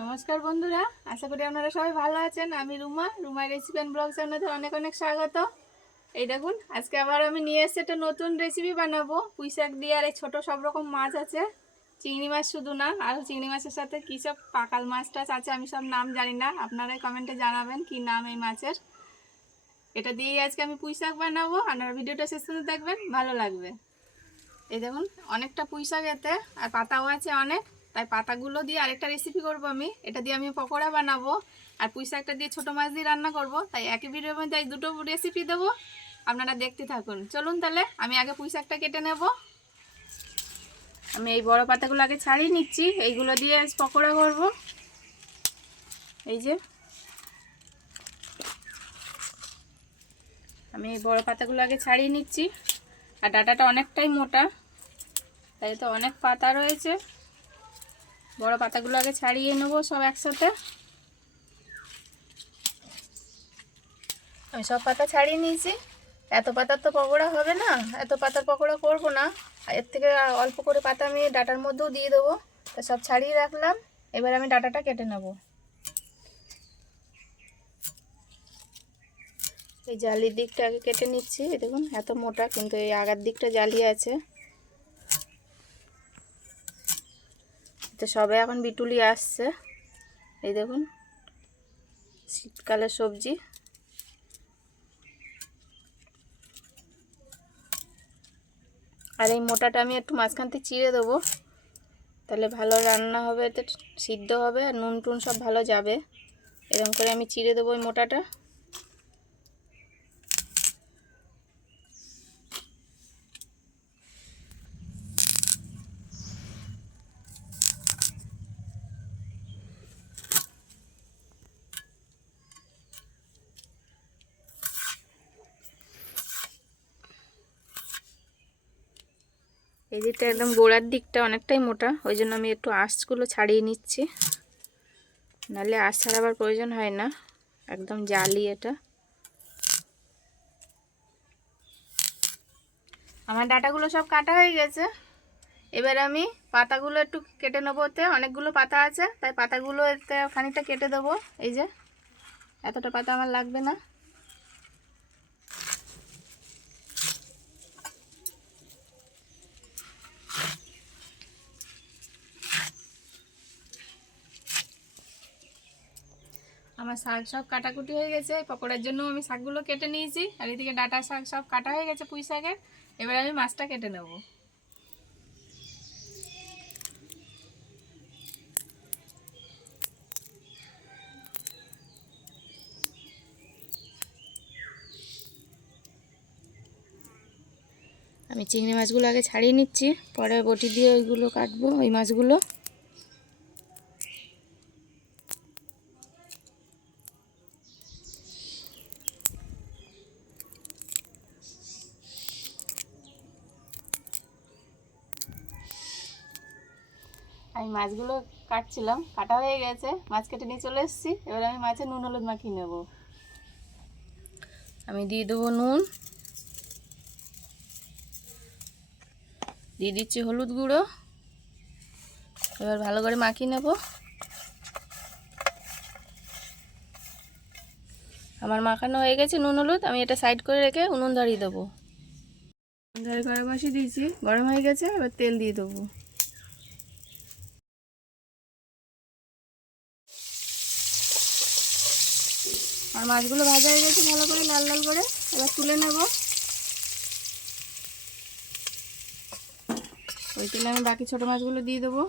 নমস্কার বন্ধুরা, আশা করি আপনারা সবাই ভালো আছেন। আমি রুমা রেসিপি অ্যান্ড ব্লগ চ্যানেলে অনেক অনেক স্বাগত। এই দেখুন, আজকে আবার আমি নিয়ে এসেছি একটা নতুন রেসিপি বানাবো পুঁই শাক দিয়ে। আর এই ছোটো সব রকম মাছ আছে, চিংড়ি মাছ শুধু না, আর চিংড়ি মাছের সাথে কী সব পাকাল মাছ টাছ আছে, আমি সব নাম জানি না। আপনারাই কমেন্টে জানাবেন কি নাম এই মাছের। এটা দিয়েই আজকে আমি পুঁই শাক বানাবো। আপনারা ভিডিওটা শেষ পর্যন্ত দেখবেন, ভালো লাগবে। এই দেখুন, অনেকটা পুঁই শাক এতে, আর পাতাও আছে অনেক। তাই পাতাগুলো দিয়ে আরেকটা রেসিপি করব আমি। এটা দিয়ে আমি পকোড়া বানাবো, আর পুঁই শাকটা দিয়ে ছোটো মাছ দিয়ে রান্না করব। তাই একই ভিডিওর মধ্যে এই দুটো রেসিপি দেবো, আপনারা দেখতে থাকুন। চলুন তাহলে আমি আগে পুঁই শাকটা কেটে নেব। আমি এই বড় পাতাগুলো আগে ছাড়িয়ে নিচ্ছি, এইগুলো দিয়ে আজ পকোড়া করব। এই যে আমি এই বড় পাতাগুলো আগে ছাড়িয়ে নিচ্ছি, আর ডাঁটাটা অনেকটাই মোটা, তাই তো অনেক পাতা রয়েছে। বড় পাতাগুলো আগে ছাড়িয়ে নেবো সব একসাথে। আমি সব পাতা ছাড়িয়ে নিয়েছি। এত পাতার তো পকোড়া হবে না, এত পাতার পকোড়া করব না। এর থেকে অল্প করে পাতা আমি ডাঁটার মধ্যেও দিয়ে দেবো। তো সব ছাড়িয়ে রাখলাম, এবার আমি ডাঁটাটা কেটে নেব। এই জালির দিকটা আগে কেটে নিচ্ছি। দেখুন এত মোটা, কিন্তু এই আগার দিকটা জালি আছে। তো সবে এখন বিটুলি আসছে। এই দেখুন, শীতকালের সবজি। আর এই মোটাটা আমি একটু মাঝখান থেকে চিড়ে দেবো, তাহলে ভালো রান্না হবে, এতে সিদ্ধ হবে আর নুন টুন সব ভালো যাবে। এরকম করে আমি চিড়ে দেবো এই মোটাটা। এই দিকটা একদম গোড়ার দিকটা অনেকটাই মোটা, ওই জন্য আমি একটু আঁশগুলো ছাড়িয়ে নিচ্ছি, নাহলে আঁশ ছাড়াবার প্রয়োজন হয় না, একদম জালি এটা। আমার ডাঁটাগুলো সব কাটা হয়ে গেছে। এবার আমি পাতাগুলো একটু কেটে নেবো। ওতে অনেকগুলো পাতা আছে, তাই পাতাগুলো এতে খানিকটা কেটে দেবো। এই যে এতটা পাতা আমার লাগবে না। আমার শাক সব কাটাকুটি হয়ে গেছে। পকোড়ার জন্য আমি শাকগুলো কেটে নিয়েছি, আর এদিকে ডাঁটা শাক সব কাটা হয়ে গেছে পুঁই শাকের। এবার আমি মাছটা কেটে নেব। আমি চিংড়ি মাছগুলো আগে ছাড়িয়ে নিচ্ছি, পরে বটি দিয়ে ওইগুলো কাটবো, ওই মাছগুলো। আমি মাছগুলো কাটছিলাম, কাটা হয়ে গেছে, মাছ কেটে নিয়ে চলে এসেছি। এবার আমি মাছে নুন হলুদ মাখিয়ে নেব। আমি দিয়ে দেবো নুন, দিয়ে দিচ্ছি হলুদ গুঁড়ো। এবার ভালো করে মাখিয়ে নেব। আমার মাখানো হয়ে গেছে নুন হলুদ। আমি এটা সাইড করে রেখে উনুন ধরিয়ে দেবো। উনুন ধরে কড়া বসিয়ে দিয়েছি, গরম হয়ে গেছে। এবার তেল দিয়ে দেবো। আর মাছগুলো ভাজা হয়ে গেছে ভালো করে, লাল লাল করে। এবার তুলে নেব। ওই তেলে আমি বাকি ছোটো মাছগুলো দিয়ে দেবো।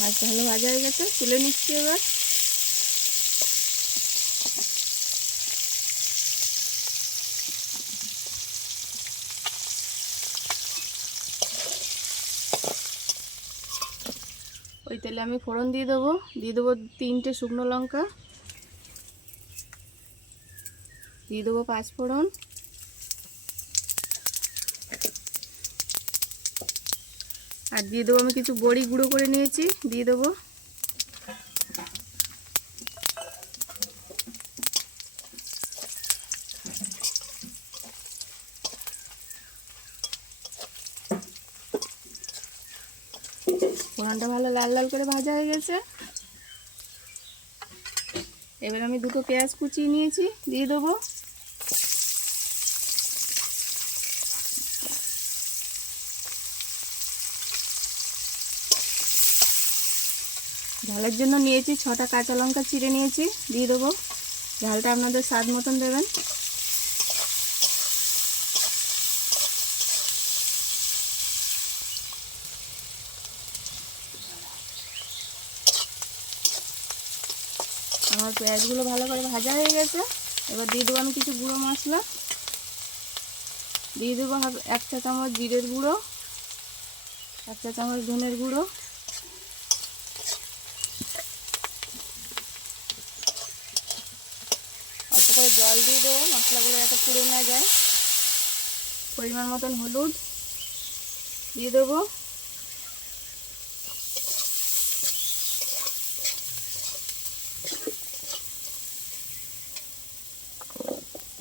মাছ ভালো ভাজা হয়ে গেছে, তুলে নিচ্ছি এবার। ওই তেলে আমি ফোড়ন দিয়ে দেবো। 3টে শুকনো লঙ্কা, দিয়ে দেবো 5 ফোড়ন, আর দিয়ে দেবো আমি কিছু বড়ি গুঁড়ো করে নিয়েছি, দিয়ে দেবো। উনানটা ভালো লাল লাল করে ভাজা হয়ে গেছে। এবার আমি দুটো পেঁয়াজ কুচিয়ে নিয়েছি, দিয়ে দেবো। ঝালের জন্য নিয়েছি 6টা কাঁচা লঙ্কা চিড়ে নিয়েছি, দিয়ে দেবো। ঝালটা আপনাদের স্বাদ মতন দেবেন। আমার পেঁয়াজগুলো ভালো করে ভাজা হয়ে গেছে। এবার দিয়ে দেবো আমি কিছু গুঁড়ো মশলা, দিয়ে দেবো 1 চা চামচ জিরের গুঁড়ো, 1 চা চামচ ধনের গুঁড়ো, অল্প করে জল দিয়ে দেবো মশলাগুলো যাতে পুড়ে না যায়। পরিমাণ মতন হলুদ দিয়ে দেবো।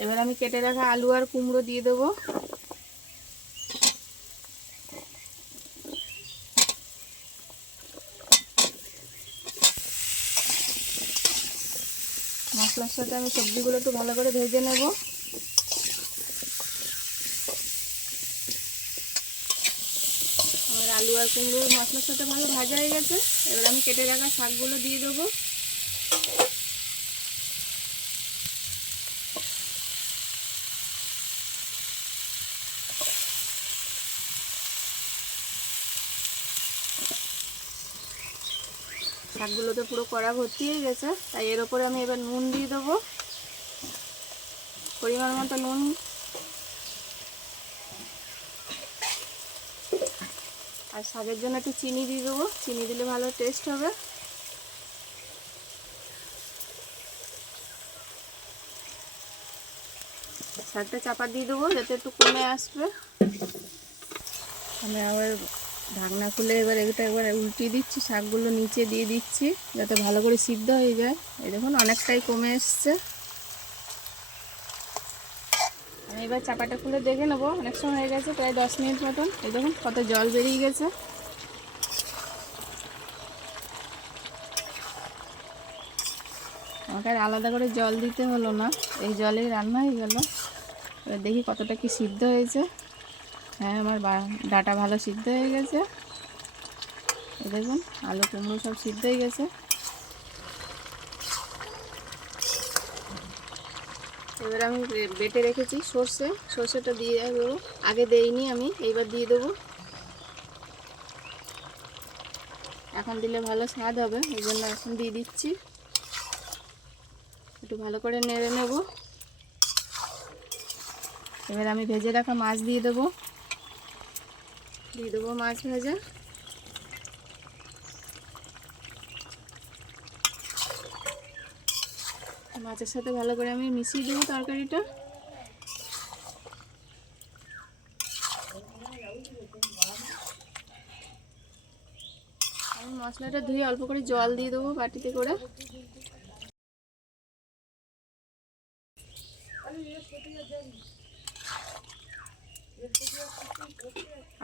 এবার আমি কেটে রাখা আলু আর কুমড়ো দিয়ে দেবো। মশলার সাথে আমি সবজিগুলো একটু ভালো করে ভেজে নেব। আমার আলু আর কুমড়ো মশলার সাথে ভালো ভাজা হয়ে গেছে। এবার আমি কেটে রাখা শাকগুলো দিয়ে দেবো। শাকগুলোতে পুরো কড়া ভর্তি হয়ে গেছে, তাই এর ওপরে আমি এবার নুন দিয়ে দেবো, পরিমাণ মতো নুন। আর শাকের জন্য একটু চিনি দিয়ে দেবো, চিনি দিলে ভালো টেস্ট হবে। শাকটা চাপা দিয়ে দেবো যাতে একটু কমে আসবে। আমি আবার ঢাকনা খুলে এবার এটা একবার উল্টিয়ে দিচ্ছি, শাকগুলো নিচে দিয়ে দিচ্ছি যাতে ভালো করে সিদ্ধ হয়ে যায়। এই দেখুন অনেকটাই কমে এসছে। আমি এবার চাপাটা খুলে দেখে নেবো, অনেক সময় হয়ে গেছে, প্রায় 10 মিনিট মতন। এই দেখুন কত জল বেরিয়ে গেছে। আমাকে আর আলাদা করে জল দিতে হলো না, এই জলেই রান্না হয়ে গেল। এবার দেখি কতটা কি সিদ্ধ হয়েছে। হ্যাঁ, আমার ডাটা ভালো সিদ্ধ হয়ে গেছে। এই দেখুন আলু কুমড়ো সব সিদ্ধ হয়ে গেছে। এবার আমি বেটে রেখেছি সর্ষেটা দিয়ে দেবো। আগে দেইনি আমি, এইবার দিয়ে দেবো। এখন দিলে ভালো স্বাদ হবে, এই জন্য এখন দিয়ে দিচ্ছি। একটু ভালো করে নেড়ে নেব। এবার আমি ভেজে রাখা মাছ দিয়ে দেবো, মাছ ভাজা। মাছের সাথে ভালো করে আমি মিশিয়ে দেবো তরকারিটা। আমি মশলাটা ধুয়ে অল্প করে জল দিয়ে দেবো বাটিতে করে।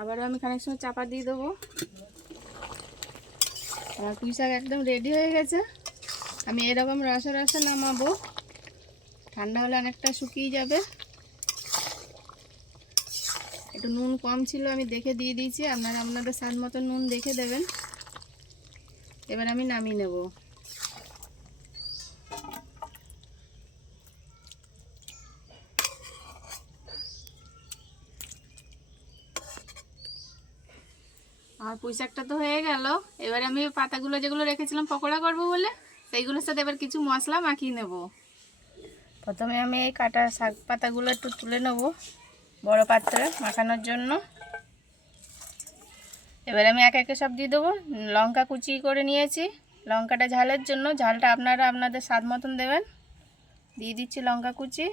আবারও আমি খানিক সময় চাপা দিয়ে দেবো। আমার পুঁই শাক একদম রেডি হয়ে গেছে। আমি এরকম রসা রসা নামাবো, ঠান্ডা হলে অনেকটা শুকিয়ে যাবে। একটু নুন কম ছিল, আমি দেখে দিয়ে দিয়েছি, আপনারা আপনাদের স্বাদ মতো নুন দেখে দেবেন। এবার আমি নামিয়ে নেব। আমার পুঁই শাকটা তো হয়ে গেল। এবার আমি পাতাগুলো যেগুলো রেখেছিলাম পকোড়া করব বলে, সেইগুলোর সাথে এবার কিছু মশলা মাখিয়ে নেব। প্রথমে আমি এই কাটা শাক পাতাগুলো একটু তুলে নেব বড় পাত্রে মাখানোর জন্য। এবার আমি একে একে সব দিয়ে দেবো। লঙ্কা কুচি করে নিয়েছি, লঙ্কাটা ঝালের জন্য, ঝালটা আপনারা আপনাদের স্বাদ মতন দেবেন। দিয়ে দিচ্ছি লঙ্কা কুচি।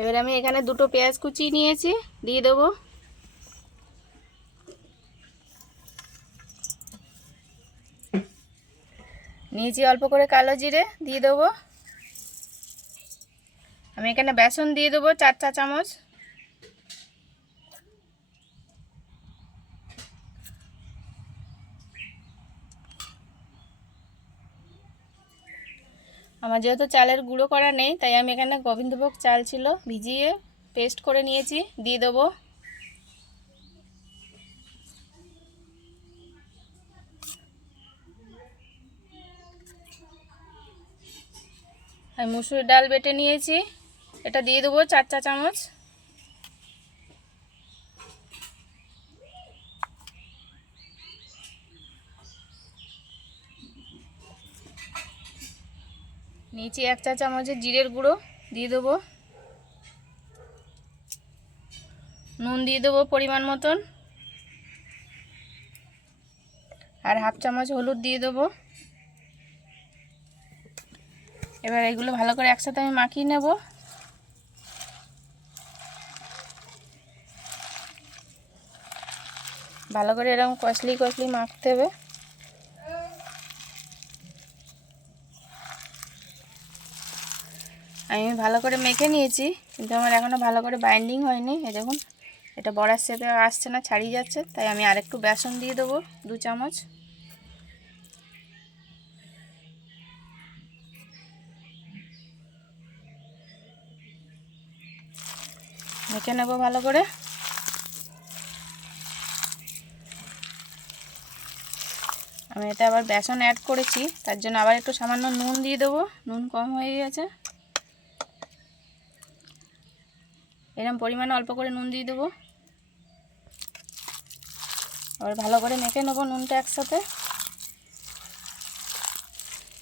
এবার আমি এখানে দুটো পেঁয়াজ কুচি নিয়েছি, দিয়ে দেবো। নিয়েছি অল্প করে কালো জিরে, দিয়ে দেবো। আমি এখানে বেসন দিয়ে দেবো 4 চা চামচ। আমার যেহেতু চালের গুঁড়ো করা নেই, তাই আমি এখানে গোবিন্দভোগ চাল ছিল ভিজিয়ে পেস্ট করে নিয়েছি, দিয়ে দেবো। আমি মুসুর ডাল বেটে নিয়েছি, এটা দিয়ে দেবো 4 চা চামচ। নিচে 1 চা চামচের জিরের গুঁড়ো দিয়ে দেবো। নুন দিয়ে দেবো পরিমাণ মতন, আর 1/2 চামচ হলুদ দিয়ে দেবো। এবার এগুলো ভালো করে একসাথে আমি মাখিয়ে নেব। ভালো করে এরকম কষলি মাখতে হবে। আমি ভালো করে মেখে নিয়েছি, কিন্তু আমার এখনও ভালো করে বাইন্ডিং হয়নি। এই দেখুন, এটা বড়ার শেপে আসছে না, ছাড়িয়ে যাচ্ছে। তাই আমি আরেকটু বেসন দিয়ে দেবো 2 চামচ। মেখে নেব ভালো করে। আমি এটা আবার বেসন অ্যাড করেছি, তার জন্য আবার একটু সামান্য নুন দিয়ে দেবো। নুন কম হয়ে গেছে, এরকম পরিমাণে অল্প করে নুন দিয়ে দেবো। আবার ভালো করে মেখে নেবো নুনটা একসাথে।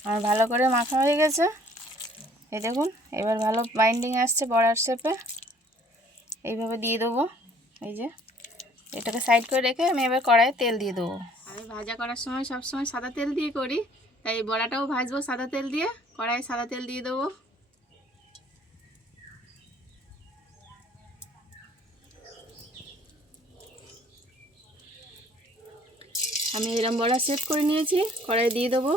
আর ভালো করে মাখা হয়ে গেছে, এই দেখুন। এবার ভালো বাইন্ডিং আসছে বড়ার শেপে। এইভাবে দিয়ে দেবো। এই যে এটাকে সাইড করে রেখে আমি এবার কড়াইয়ে তেল দিয়ে দেবো। আমি ভাজা করার সময় সবসময় সাদা তেল দিয়ে করি, তাই বড়াটাও ভাজবো সাদা তেল দিয়ে। কড়াইয়ে সাদা তেল দিয়ে দেবো। আমি এরম বড়া সেট করে নিয়েছি, কড়াই দিয়ে দেবো।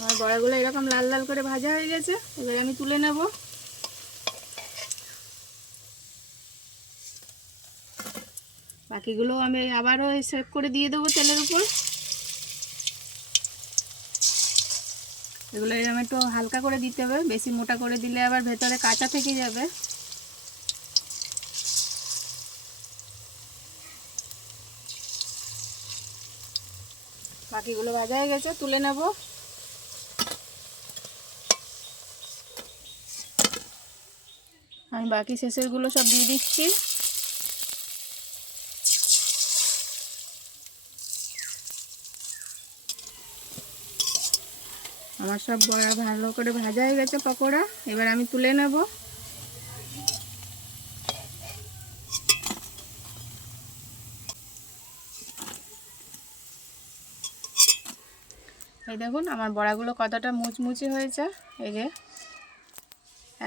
আমার বড়াগুলো এরকম লাল লাল করে ভাজা হয়ে গেছে, এবার আমি তুলে নেব। বাকিগুলো আমি আবারও সেভ করে দিয়ে দেবো তেলের উপর। এগুলো এরকম একটু হালকা করে দিতে হবে, বেশি মোটা করে দিলে আবার ভেতরে কাঁচা থেকে যাবে। বাকিগুলো ভাজা হয়ে গেছে, তুলে নেব। আমি বাকি শেষেরগুলো সব দিয়ে দিচ্ছি। আমার সব বড়া ভালো করে ভাজা হয়ে গেছে পকোড়া, এবার আমি তুলে নেব। এই দেখুন আমার বড়াগুলো কতটা মুচমুচে হয়েছে। এই যে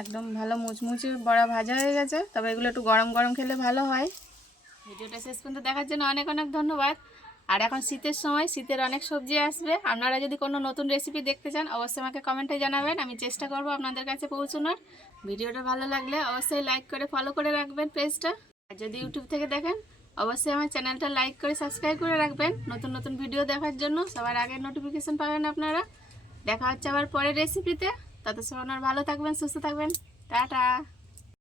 একদম ভালো মুচমুচে বড়া ভাজা হয়ে গেছে। তবে এগুলো একটু গরম গরম খেলে ভালো হয়। ভিডিওটা শেষ পর্যন্ত দেখার জন্য অনেক অনেক ধন্যবাদ। আর এখন শীতের সময়, শীতের অনেক সবজি আসবে। আপনারা যদি কোনো নতুন রেসিপি দেখতে চান, অবশ্যই আমাকে কমেন্টে জানাবেন, আমি চেষ্টা করব আপনাদের কাছে পৌঁছানোর। ভিডিওটা ভালো লাগলে অবশ্যই লাইক করে ফলো করে রাখবেন পেজটা। আর যদি ইউটিউব থেকে দেখেন, অবশ্যই আমার চ্যানেলটা লাইক করে সাবস্ক্রাইব করে রাখবেন নতুন নতুন ভিডিও দেখার জন্য। সবার আগে নোটিফিকেশন পাবেন আপনারা। দেখা হচ্ছে আবার পরের রেসিপিতে। তত সময় ভালো থাকবেন, সুস্থ থাকবেন। টাটা।